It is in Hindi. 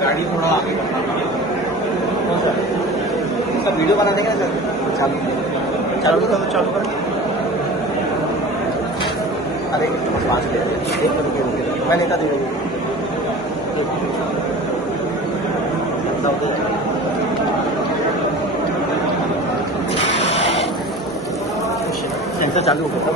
गाड़ी थोड़ा आगे कौन सा उसका वीडियो बना देंगे ना सर। चालू चालू तो चालू कर। अरे पाँच ले एक रुके मैंने कहा दे सेंसर चालू हो गया।